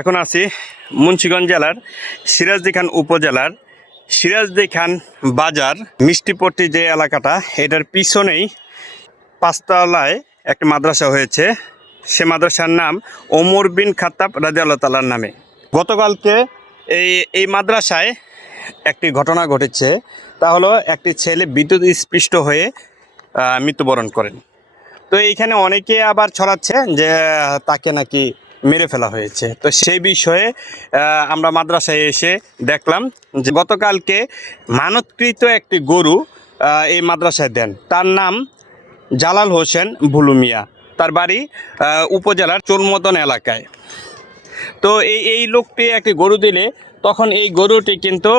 এখন আছি মুন্সিগঞ্জ জেলার সিরাজদি খান উপজেলার সিরাজদি খান বাজার মিষ্টিপট্টি যে এলাকাটা, এটার পিছনেই পাঁচতলায় একটি মাদ্রাসা হয়েছে। সে মাদ্রাসার নাম ওমর বিন খাত্তাব রাজি আল্লাহ তালার নামে। গতকালকে এই এই মাদ্রাসায় একটি ঘটনা ঘটেছে। তা হলো একটি ছেলে বিদ্যুৎ স্পৃষ্ট হয়ে মৃত্যুবরণ করেন। তো এইখানে অনেকে আবার ছড়াচ্ছে যে তাকে নাকি মেরে ফেলা হয়েছে। তো সেই বিষয়ে আমরা মাদ্রাসায় এসে দেখলাম যে গতকালকে মানতকৃত একটি গরু এই মাদ্রাসায় দেন। তার নাম জালাল হোসেন ভুলুমিয়া। তার বাড়ি উপজেলার চুলমদন এলাকায়। তো এই এই লোকটি একটি গরু দিলে তখন এই গরুটি কিন্তু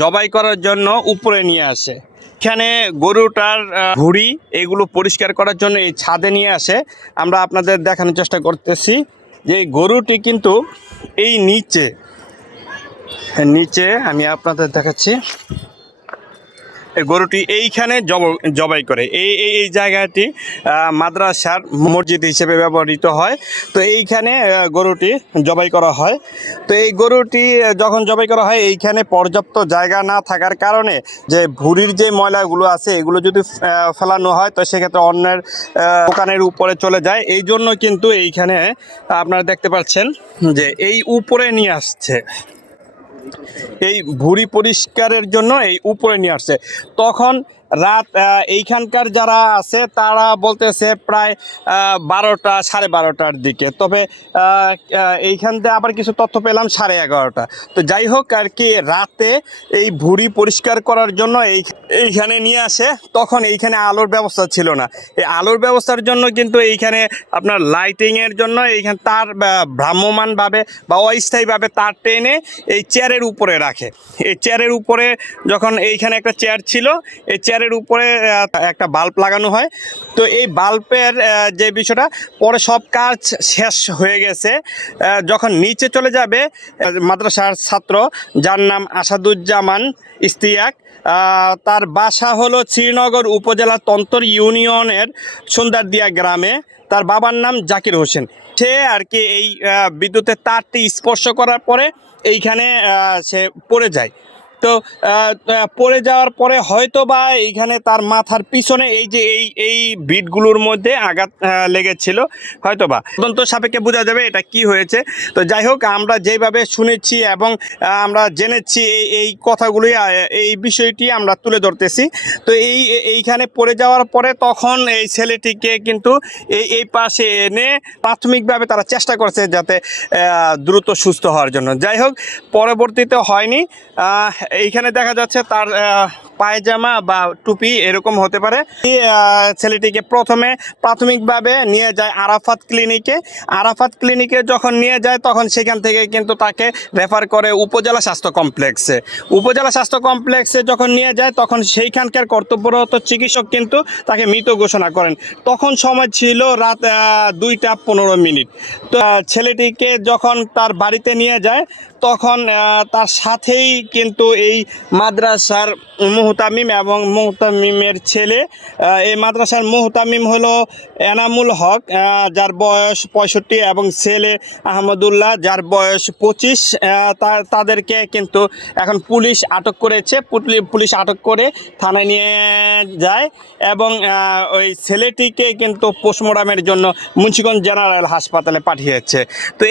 জবাই করার জন্য উপরে নিয়ে আসে। এখানে গরুটার ভুঁড়ি এগুলো পরিষ্কার করার জন্য এই ছাদে নিয়ে আসে। আমরা আপনাদের দেখানোর চেষ্টা করতেছি। যে গরুটি কিন্তু এই নিচে নিচে আমি আপনাদের দেখাচ্ছি। গরুটি এইখানে জব- জবাই করে। এই এই এই জায়গাটি মাদ্রাসার মসজিদ হিসেবে ব্যবহৃত হয়। তো এইখানে গরুটি জবাই করা হয়। তো এই গরুটি যখন জবাই করা হয়, এইখানে পর্যাপ্ত জায়গা না থাকার কারণে যে ভুঁড়ির যে ময়লাগুলো আছে, এগুলো যদি ফেলানো হয়, তো সেক্ষেত্রে অন্যের দোকানের উপরে চলে যায়। এই জন্য কিন্তু এইখানে, আপনারা দেখতে পাচ্ছেন যে এই উপরে নিয়ে আসছে। এই ভুড়ি পরিষ্কারের জন্য এই উপরে নিয়ে আসছে। তখন রাত এইখানকার যারা আছে, তারা বলতেছে প্রায় বারোটা, সাড়ে বারোটার দিকে। তবে এইখান থেকে আবার কিছু তথ্য পেলাম সাড়ে এগারোটা। তো যাই হোক আর কি, রাতে এই ভুড়ি পরিষ্কার করার জন্য এই এইখানে নিয়ে আসে, তখন এইখানে আলোর ব্যবস্থা ছিল না। এই আলোর ব্যবস্থার জন্য কিন্তু এইখানে আপনার লাইটিংয়ের জন্য এইখানে তার ভ্রাম্যমানভাবে বা অস্থায়ীভাবে তার টেনে এই চেয়ারের উপরে রাখে। এই চেয়ারের উপরে যখন এইখানে একটা চেয়ার ছিল, এই চেয়ারের উপরে একটা বাল্ব লাগানো হয়। তো এই বাল্বের যে বিষয়টা, পরে সব কাজ শেষ হয়ে গেছে। যখন নিচে চলে যাবে মাদ্রাসার ছাত্র যার নাম আসাদুজ্জামান ইস্তিয়াক তার বাসা হলো শ্রীনগর উপজেলা তন্তর ইউনিয়নের সুন্দরদিয়া গ্রামে। তার বাবার নাম জাকির হোসেন। সে আর কি এই বিদ্যুতের তারটি স্পর্শ করার পরে এইখানে সে পড়ে যায়। তো পড়ে যাওয়ার পরে হয়তো বা এইখানে তার মাথার পিছনে এই যে এই এই বিটগুলোর মধ্যে আঘাত লেগেছিল হয়তো বা তদন্ত সাপেক্ষে বোঝা যাবে এটা কি হয়েছে। তো যাই হোক, আমরা যেভাবে শুনেছি এবং আমরা জেনেছি এই এই কথাগুলি এই বিষয়টি আমরা তুলে ধরতেছি। তো এই, এইখানে পড়ে যাওয়ার পরে তখন এই ছেলেটিকে কিন্তু এই এই পাশে এনে প্রাথমিকভাবে তারা চেষ্টা করছে যাতে দ্রুত সুস্থ হওয়ার জন্য। যাই হোক, পরবর্তীতে হয়নি। এইখানে দেখা যাচ্ছে তার পায়জামা বা টুপি এরকম হতে পারে। ছেলেটিকে প্রথমে প্রাথমিকভাবে নিয়ে যায় আরাফাত ক্লিনিকে। আরাফাত ক্লিনিকে যখন নিয়ে যায়, তখন সেখান থেকে কিন্তু তাকে রেফার করে উপজেলা স্বাস্থ্য কমপ্লেক্সে। উপজেলা স্বাস্থ্য কমপ্লেক্সে যখন নিয়ে যায়, তখন সেইখানকার কর্তব্যরত চিকিৎসক কিন্তু তাকে মৃত ঘোষণা করেন। তখন সময় ছিল রাত দুইটা পনেরো মিনিট। তো ছেলেটিকে যখন তার বাড়িতে নিয়ে যায়, তখন তার সাথেই কিন্তু এই মাদ্রাসার মুহতামিম এবং মুহতামিমের ছেলে। এই মাদ্রাসার মুহতামিম হলো এনামুল হক যার বয়স পঁয়ষট্টি এবং ছেলে আহমদুল্লাহ, যার বয়স পঁচিশ। তাদেরকে কিন্তু এখন পুলিশ আটক করেছে। পুলি- পুলিশ আটক করে থানায় নিয়ে যায় এবং ওই ছেলেটিকে কিন্তু পোস্টমর্টমের জন্য মুন্সিগঞ্জ জেনারেল হাসপাতালে পাঠিয়েছে। তো